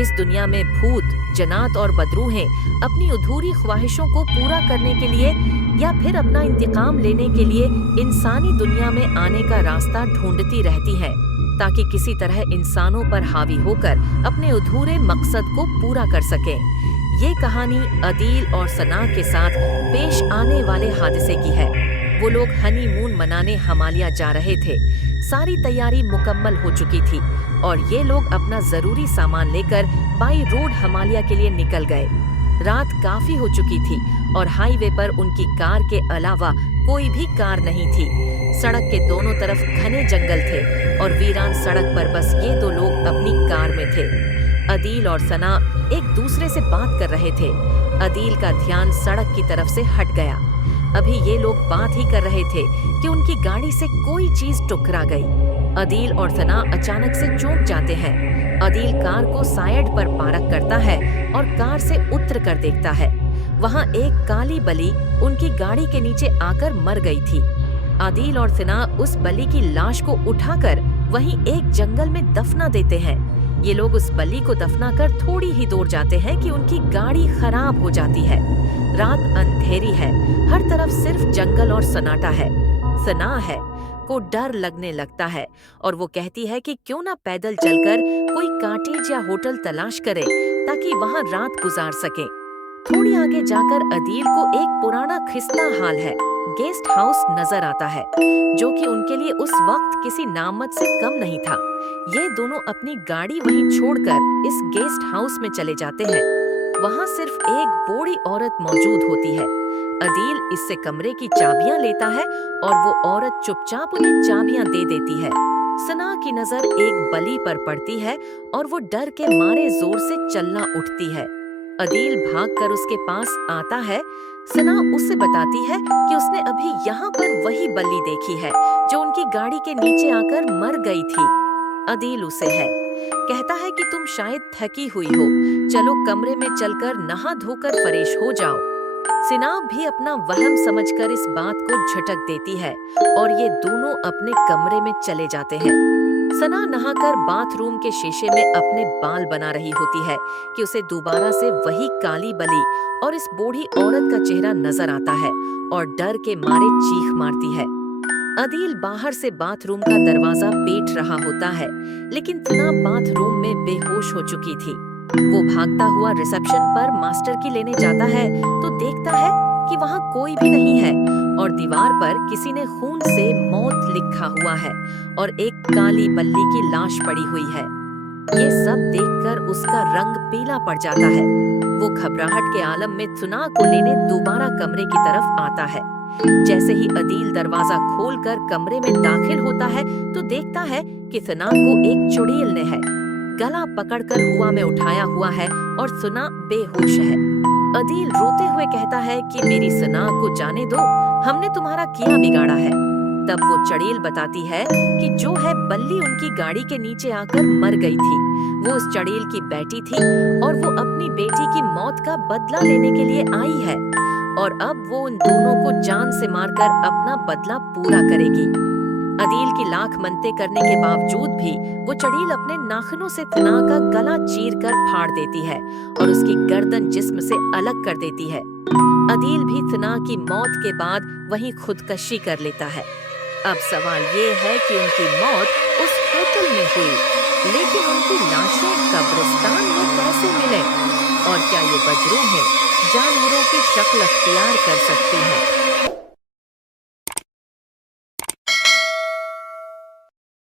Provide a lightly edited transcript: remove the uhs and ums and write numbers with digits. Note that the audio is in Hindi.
इस दुनिया में भूत, जन्नात और बदरूहें अपनी अधूरी ख्वाहिशों को पूरा करने के लिए या फिर अपना इंतकाम लेने के लिए इंसानी दुनिया में आने का रास्ता ढूंढती रहती हैं, ताकि किसी तरह इंसानों पर हावी होकर अपने अधूरे मकसद को पूरा कर सकें। ये कहानी अदील और सना के साथ पेश आने वाले हादसे की है। वो लोग हनीमून मनाने हिमालय जा रहे थे। सारी तैयारी मुकम्मल हो चुकी थी और ये लोग अपना जरूरी सामान लेकर बाई रोड हिमालय के लिए निकल गए। रात काफी हो चुकी थी और हाईवे पर उनकी कार के अलावा कोई भी कार नहीं थी। सड़क के दोनों तरफ घने जंगल थे और वीरान सड़क पर बस ये दो लोग अपनी कार में थे। अदील और सना एक दूसरे से बात कर रहे थे। अदील का ध्यान सड़क की तरफ से हट गया। अभी ये लोग बात ही कर रहे थे कि उनकी गाड़ी से कोई चीज टकरा गई। अदील और सना अचानक से चौंक जाते हैं। अदील कार को साइड पर पार्क करता है और कार से उतर कर देखता है। वहाँ एक काली बली उनकी गाड़ी के नीचे आकर मर गई थी। अदील और सना उस बली की लाश को उठाकर वहीं एक जंगल में दफना देते हैं। ये लोग उस बली को दफनाकर थोड़ी ही दूर जाते हैं कि उनकी गाड़ी खराब हो जाती है। रात अंधेरी है, हर तरफ सिर्फ जंगल और सन्नाटा है। सना है को डर लगने लगता है और वो कहती है कि क्यों ना पैदल चलकर कोई कॉटेज या होटल तलाश करे ताकि वहाँ रात गुजार सके। थोड़ी आगे जाकर अदील को एक पुराना खिस्ता हाल है गेस्ट हाउस नजर आता है, जो कि उनके लिए उस वक्त किसी नामत से कम नहीं था। ये दोनों अपनी गाड़ी वहीं छोड़कर इस गेस्ट हाउस में चले जाते हैं। वहाँ सिर्फ एक बूढ़ी औरत मौजूद होती है। अदील इससे कमरे की चाबियां लेता है और वो औरत चुपचाप उन्हें चाबियां दे देती है। सना की नजर एक बली पर पड़ती है और वो डर के मारे जोर से चलना उठती है। अदील भागकर उसके पास आता है। सना उससे बताती है कि उसने अभी यहाँ पर वही बली देखी है जो उनकी गाड़ी के नीचे आकर मर गई थी। अदील उसे कहता है कि तुम शायद थकी हुई हो, चलो कमरे में चलकर नहा धोकर फ्रेश हो जाओ। सना भी अपना वहम समझकर इस बात को झटक देती है और ये दोनों अपने कमरे में चले जाते हैं। सना नहाकर बाथरूम के शीशे में अपने बाल बना रही होती है कि उसे दोबारा से वही काली बली और इस बूढ़ी औरत का चेहरा नजर आता है और डर के मारे चीख मारती है। अदील बाहर से बाथरूम का दरवाजा पीट रहा होता है, लेकिन सना बाथरूम में बेहोश हो चुकी थी। वो भागता हुआ रिसेप्शन पर मास्टर की लेने जाता है तो देखता है कि वहाँ कोई भी नहीं है और दीवार पर किसी ने खून से मौत लिखा हुआ है और एक काली बल्ली की लाश पड़ी हुई है। ये सब देखकर उसका रंग पीला पड़ जाता है। वो घबराहट के आलम में सना को लेने दोबारा कमरे की तरफ आता है। जैसे ही अदील दरवाजा खोलकर कमरे में दाखिल होता है तो देखता है कि सना को एक चुड़ैल ने गला पकड़कर हुआ में उठाया हुआ है और सना बेहोश है। अदील रोते हुए कहता है कि मेरी सना को जाने दो, हमने तुम्हारा क्या बिगाड़ा है। तब वो चुड़ैल बताती है कि जो है बल्ली उनकी गाड़ी के नीचे आकर मर गई थी। वो उस चुड़ैल की बेटी थी और वो अपनी बेटी की मौत का बदला लेने के लिए आई है और अब वो उन दोनों को जान से मारकर अपना बदला पूरा करेगी। अदील की लाख मनते करने के बावजूद भी वो चुड़ैल अपने नाखूनों से सना का गला चीरकर फाड़ देती है और उसकी गर्दन जिस्म से अलग कर देती है। अदील भी सना की मौत के बाद वहीं खुदकशी कर लेता है। अब सवाल ये है कि उनकी मौत उस होटल में हुई, लेकिन उनकी लाशें कब्रिस्तान में कैसे मिले और क्या ये बदरूहें जानवरों की शक्ल अख्तियार कर सकती हैं?